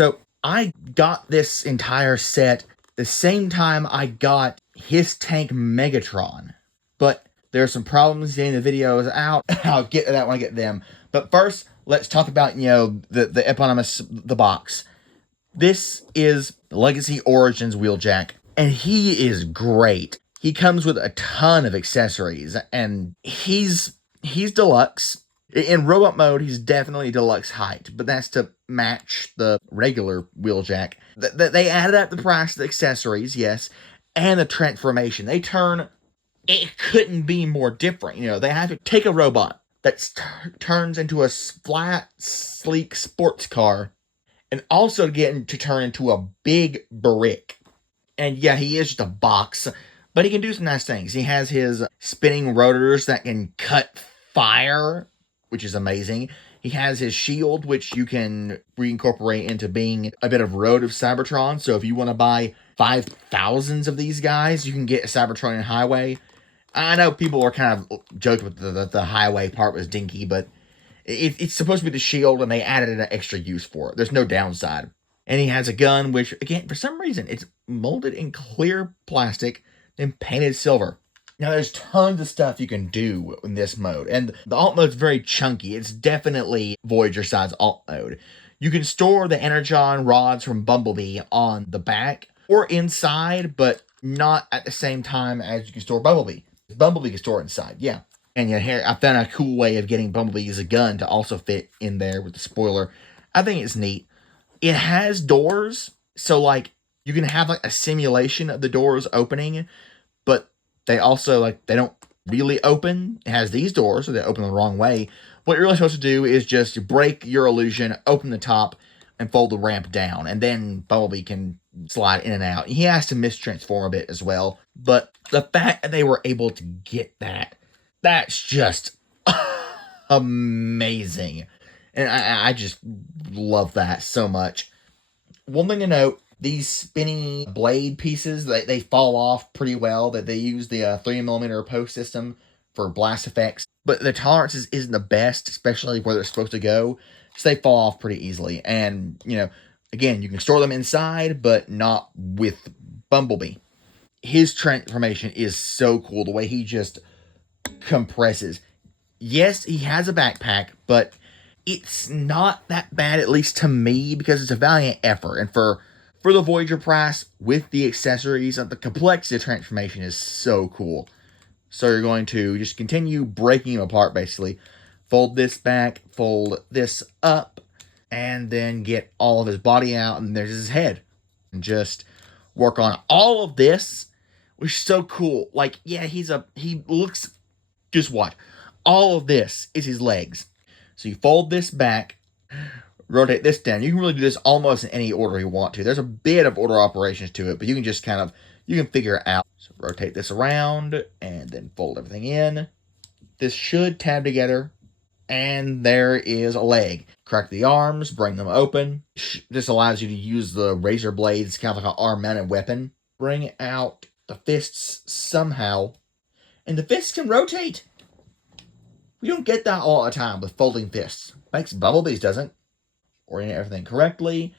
So I got this entire set the same time I got his tank Megatron. But there are some problems getting the videos out. I'll get to that when I get them. But first, let's talk about, the eponymous, the box. This is Legacy Origins Wheeljack, and he is great. He comes with a ton of accessories, and he's deluxe. In robot mode, he's definitely deluxe height, but that's to match the regular Wheeljack. They added up the price of the accessories, yes, and the transformation. It couldn't be more different. They have to take a robot that turns into a flat, sleek sports car, and also get to turn into a big brick. And yeah, he is just a box, but he can do some nice things. He has his spinning rotors that can cut fire, which is amazing. He has his shield, which you can reincorporate into being a bit of Road of Cybertron. So if you want to buy 5,000 of these guys, you can get a Cybertronian highway. I know people are kind of joking with the highway part was dinky, but it's supposed to be the shield, and they added an extra use for it. There's no downside. And he has a gun, which, again, for some reason, it's molded in clear plastic and painted silver. Now, there's tons of stuff you can do in this mode, and the alt mode's very chunky. It's definitely Voyager-size alt mode. You can store the Energon rods from Bumblebee on the back or inside, but not at the same time as you can store Bumblebee. Bumblebee can store inside, yeah. And here, I found a cool way of getting Bumblebee's gun to also fit in there with the spoiler. I think it's neat. It has doors, so, you can have, a simulation of the doors opening, but they also, they don't really open. It has these doors, so they open the wrong way. What you're really supposed to do is just break your illusion, open the top, and fold the ramp down, and then Bumblebee can slide in and out. He has to mistransform a bit as well, but the fact that they were able to get that's just amazing. And I just love that so much. One thing to note, these spinny blade pieces, they fall off pretty well. That they use the 3mm post system for blast effects. But the tolerances isn't the best, especially where they're supposed to go. So they fall off pretty easily. And, again, you can store them inside, but not with Bumblebee. His transformation is so cool. The way he just compresses. Yes, he has a backpack, but it's not that bad, at least to me, because it's a valiant effort. And for the Voyager price, with the accessories, the complexity of transformation is so cool. So you're going to just continue breaking him apart, basically. Fold this back, fold this up, and then get all of his body out, and there's his head. And just work on all of this, which is so cool. He looks, just watch. All of this is his legs. So you fold this back, rotate this down. You can really do this almost in any order you want to. There's a bit of order operations to it, but you can just you can figure it out. So rotate this around, and then fold everything in. This should tab together, and there is a leg. Crack the arms, bring them open. This allows you to use the razor blades, kind of like an arm-mounted weapon. Bring out the fists somehow, and the fists can rotate. We don't get that all the time with folding fists. Makes Bumblebee's doesn't. Orient everything correctly.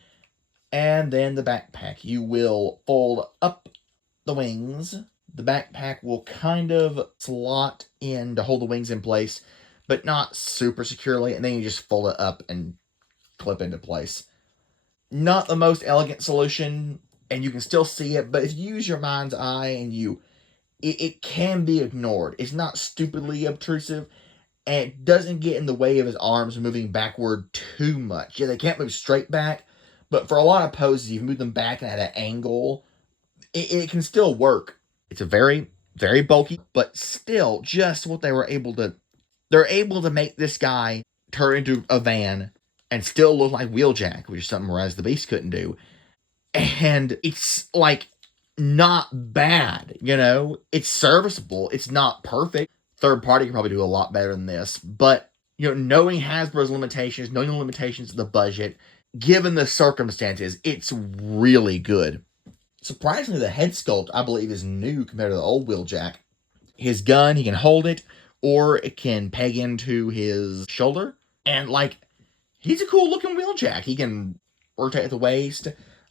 And then the backpack. You will fold up the wings. The backpack will kind of slot in to hold the wings in place, but not super securely. And then you just fold it up and clip into place. Not the most elegant solution, and you can still see it, but if you use your mind's eye and it can be ignored. It's not stupidly obtrusive, and it doesn't get in the way of his arms moving backward too much. Yeah, they can't move straight back, but for a lot of poses, you move them back at an angle, it can still work. It's a very, very bulky, but still just what they were able to... They're able to make this guy turn into a van and still look like Wheeljack, which is something Raz the Beast couldn't do. And it's, not bad, It's serviceable. It's not perfect. Third party can probably do a lot better than this, but knowing Hasbro's limitations, knowing the limitations of the budget, given the circumstances, it's really good. Surprisingly, the head sculpt, I believe, is new compared to the old Wheeljack. His gun, he can hold it, or it can peg into his shoulder, and he's a cool looking Wheeljack. He can rotate at the waist.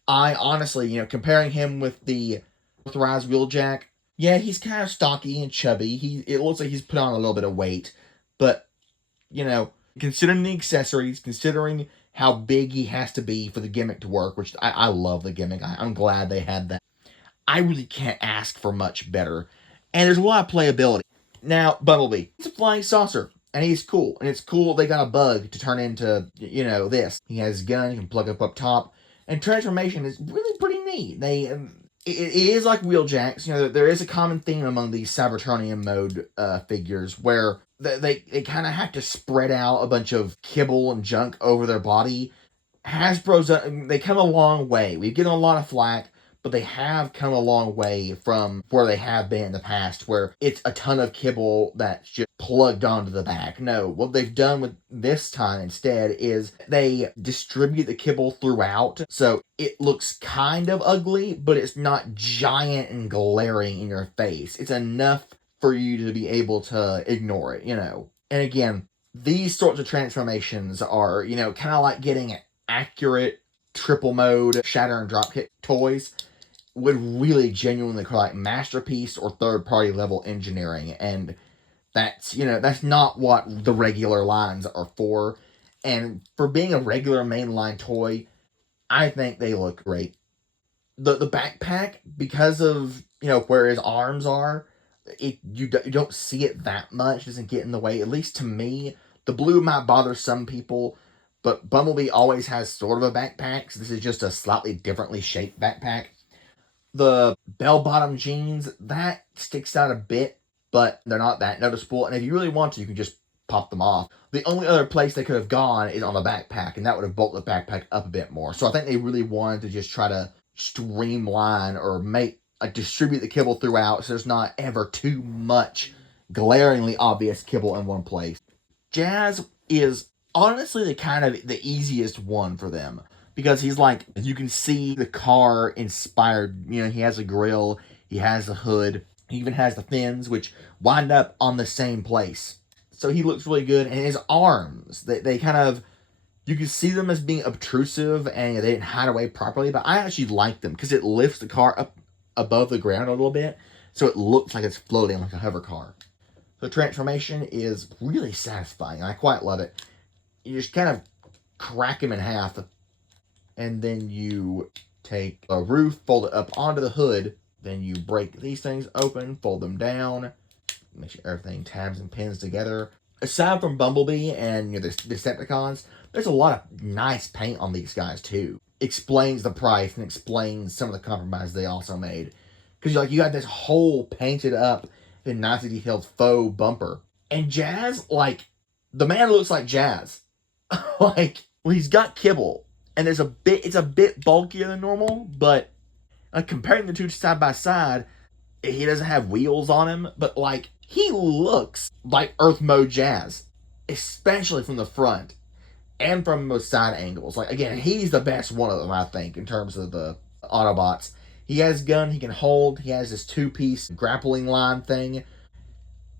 I honestly, comparing him with the authorized Wheeljack, yeah, he's kind of stocky and chubby. It looks like he's put on a little bit of weight, but considering the accessories, considering how big he has to be for the gimmick to work, which I love the gimmick. I'm glad they had that. I really can't ask for much better. And there's a lot of playability. Now, Bumblebee, he's a flying saucer, and he's cool. And it's cool they got a bug to turn into, this. He has his gun, you can plug up top. And transformation is really pretty neat. It is like Wheeljacks. There is a common theme among these Cybertronian mode figures where they kind of have to spread out a bunch of kibble and junk over their body. Hasbro's, they come a long way. We've given them a lot of flack, but they have come a long way from where they have been in the past, where it's a ton of kibble that's just plugged onto the back. No, what they've done with this time instead is they distribute the kibble throughout, so it looks kind of ugly, but it's not giant and glaring in your face. It's enough for you to be able to ignore it, And again, these sorts of transformations are, kind of like getting accurate triple mode shatter and dropkick toys would really genuinely call like masterpiece or third party level engineering, and that's not what the regular lines are for. And for being a regular mainline toy, I think they look great. The backpack, because of where his arms are, you don't see it that much. It doesn't get in the way. At least to me, the blue might bother some people, but Bumblebee always has sort of a backpack. So this is just a slightly differently shaped backpack. The bell-bottom jeans, that sticks out a bit, but they're not that noticeable. And if you really want to, you can just pop them off. The only other place they could have gone is on the backpack, and that would have bulked the backpack up a bit more. So I think they really wanted to just try to streamline or distribute the kibble throughout so there's not ever too much glaringly obvious kibble in one place. Jazz is honestly the easiest one for them, because he's like, you can see the car inspired. He has a grill, he has a hood, he even has the fins, which wind up on the same place. So he looks really good. And his arms, they kind of, you can see them as being obtrusive and they didn't hide away properly, but I actually like them because it lifts the car up above the ground a little bit, so it looks like it's floating like a hover car. The transformation is really satisfying. I quite love it. You just kind of crack him in half, and then you take a roof, fold it up onto the hood, then you break these things open, fold them down, make sure everything tabs and pins together. Aside from Bumblebee and the Decepticons, there's a lot of nice paint on these guys too. Explains the price and explains some of the compromises they also made. Because you got this whole painted up and nicely detailed faux bumper. And Jazz, the man looks like Jazz. He's got kibble. And it's a bit bulkier than normal, but comparing the two side by side, he doesn't have wheels on him, but he looks like Earth Mode Jazz, especially from the front and from those side angles. Again, he's the best one of them, I think, in terms of the Autobots. He has a gun he can hold. He has this two-piece grappling line thing.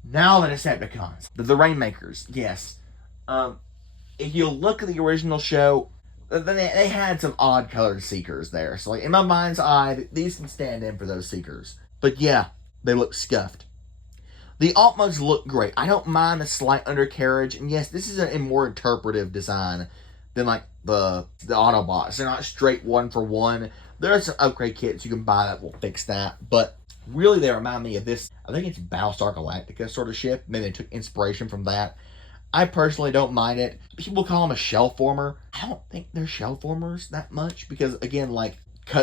Now the Decepticons, the Rainmakers, yes. If you look at the original show, then they had some odd colored Seekers there. So in my mind's eye, these can stand in for those Seekers. But yeah, they look scuffed. The Altmas look great. I don't mind the slight undercarriage. And yes, this is a more interpretive design than the Autobots. They're not straight one for one. There are some upgrade kits you can buy that will fix that. But really, they remind me of this. I think it's Battlestar Galactica sort of ship. Maybe they took inspiration from that. I personally don't mind it. People call them a shell former. I don't think they're shell formers that much. Because, again,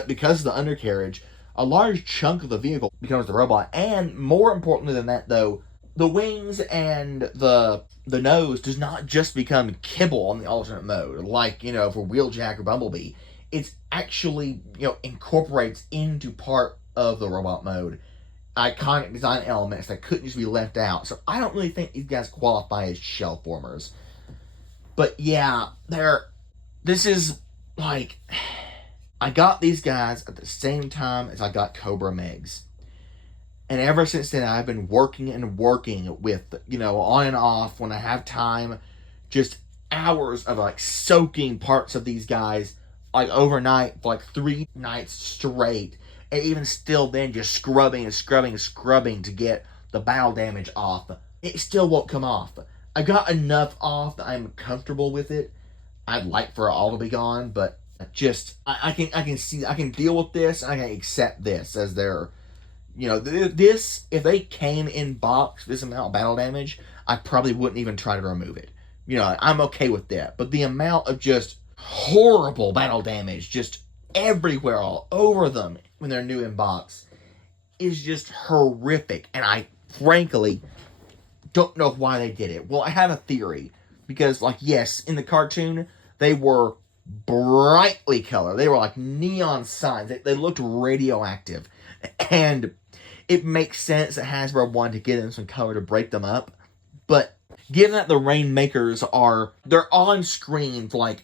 because of the undercarriage, a large chunk of the vehicle becomes the robot. And more importantly than that, though, the wings and the nose does not just become kibble on the alternate mode, for Wheeljack or Bumblebee. It's actually, incorporates into part of the robot mode. Iconic design elements that couldn't just be left out. So I don't really think these guys qualify as shell formers. But yeah, this is I got these guys at the same time as I got Cobra Megs. And ever since then, I've been working with, on and off when I have time, just hours of soaking parts of these guys like overnight for like 3 nights straight, and even still then just scrubbing and scrubbing and scrubbing to get the battle damage off. It still won't come off. I got enough off that I'm comfortable with it. I'd like for it all to be gone, but just I can deal with this, and I can accept this as their, this, if they came in box this amount of battle damage, I probably wouldn't even try to remove it. I'm okay with that. But the amount of just horrible battle damage just everywhere, all over them when they're new in box, is just horrific. And I frankly don't know why they did it. Well, I have a theory. Because, yes, in the cartoon, they were brightly colored. They were like neon signs. They looked radioactive. And it makes sense that Hasbro wanted to give them some color to break them up. But given that the Rainmakers they're on screen for I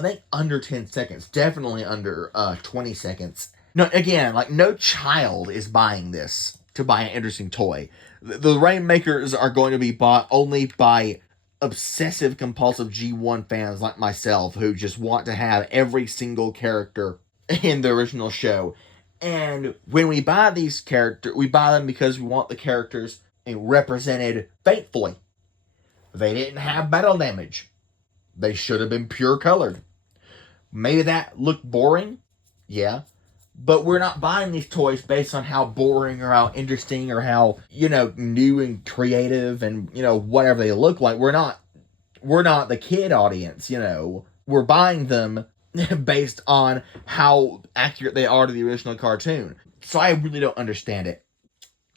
think under 10 seconds. Definitely under 20 seconds. No, again, no child is buying this to buy an interesting toy. The Rainmakers are going to be bought only by obsessive compulsive G1 fans like myself who just want to have every single character in the original show. And when we buy these characters, we buy them because we want the characters represented faithfully. They didn't have battle damage. They should have been pure colored. Maybe that looked boring, yeah. But we're not buying these toys based on how boring or how interesting or how, new and creative and, whatever they look like. We're not the kid audience, We're buying them based on how accurate they are to the original cartoon. So I really don't understand it.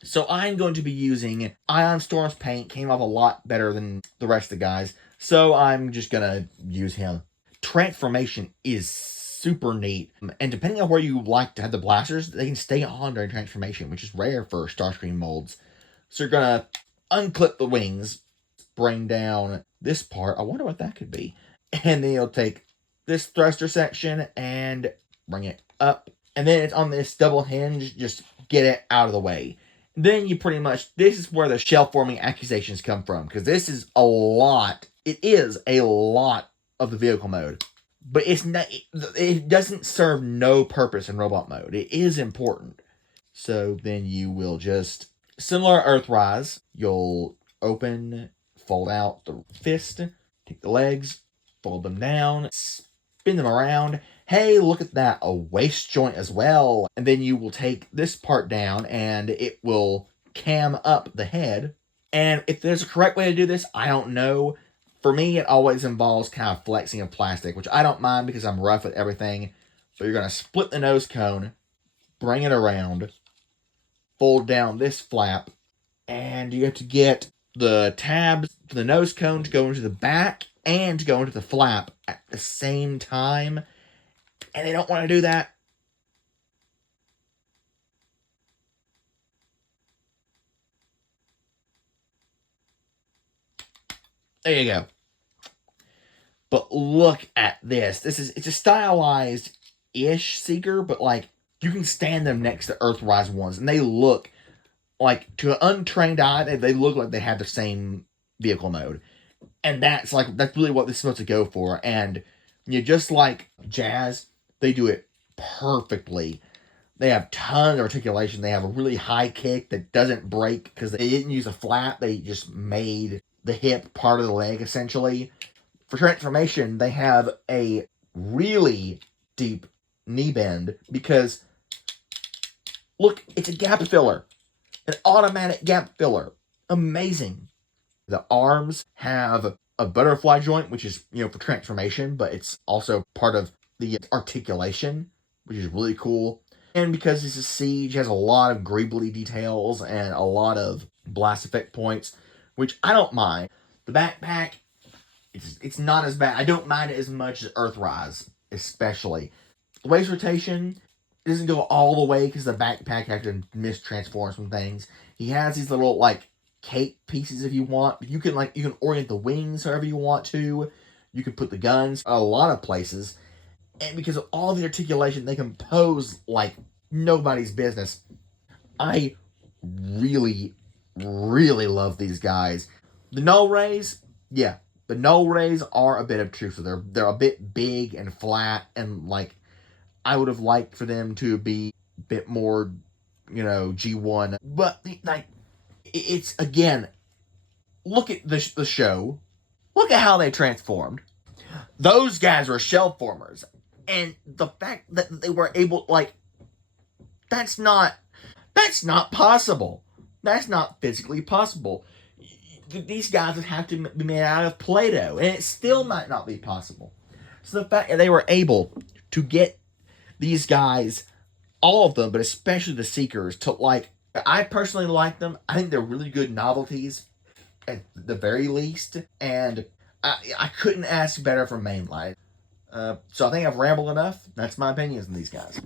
So I'm going to be using Ion Storm's paint. Came off a lot better than the rest of the guys. So I'm just going to use him. Transformation is super neat. And depending on where you like to have the blasters, they can stay on during transformation, which is rare for Starscream molds. So you're going to unclip the wings, bring down this part. I wonder what that could be. And then you'll take this thruster section and bring it up. And then it's on this double hinge. Just get it out of the way. Then you pretty much, this is where the shell forming accusations come from. Because this is a lot. It is a lot of the vehicle mode. But it's not. It doesn't serve no purpose in robot mode. It is important. So then you will just, similar Earthrise, you'll open, fold out the fist, take the legs, fold them down, spin them around. Hey, look at that, a waist joint as well. And then you will take this part down and it will cam up the head. And if there's a correct way to do this, I don't know. For me, it always involves kind of flexing of plastic, which I don't mind because I'm rough with everything. But you're going to split the nose cone, bring it around, fold down this flap, and you have to get the tabs for the nose cone to go into the back and to go into the flap at the same time. And they don't want to do that. There you go. But look at this. It's a stylized-ish Seeker, but you can stand them next to Earthrise ones, and they look to an untrained eye, they look like they have the same vehicle mode. And that's really what this is supposed to go for. And just like Jazz, they do it perfectly. They have tons of articulation. They have a really high kick that doesn't break because they didn't use a flap. They just made the hip part of the leg, essentially. For transformation, they have a really deep knee bend because, look, it's a gap filler. An automatic gap filler. Amazing. The arms have a butterfly joint, which is, for transformation, but it's also part of the articulation, which is really cool. And because this is Siege, it has a lot of greebly details and a lot of blast effect points, which I don't mind. The backpack, it's not as bad. I don't mind it as much as Earthrise, especially. The waist rotation doesn't go all the way because the backpack actually mistransforms some things. He has these little, cape pieces if you want. You can orient the wings however you want to. You can put the guns a lot of places. And because of all the articulation, they can pose like nobody's business. I really, really love these guys. The null rays, yeah, The null rays are a bit obtrusive. They're a bit big and flat, and like I would have liked for them to be a bit more, G1. But like it's again, look at the show. Look at how they transformed. Those guys were shell formers, and the fact that they were able, like, that's not possible. That's not physically possible. These guys would have to be made out of Play-Doh, and it still might not be possible. So the fact that they were able to get these guys, all of them, but especially the Seekers, to like, I personally like them. I think they're really good novelties at the very least, and I couldn't ask better for Mainline. So I think I've rambled enough. That's my opinions on these guys.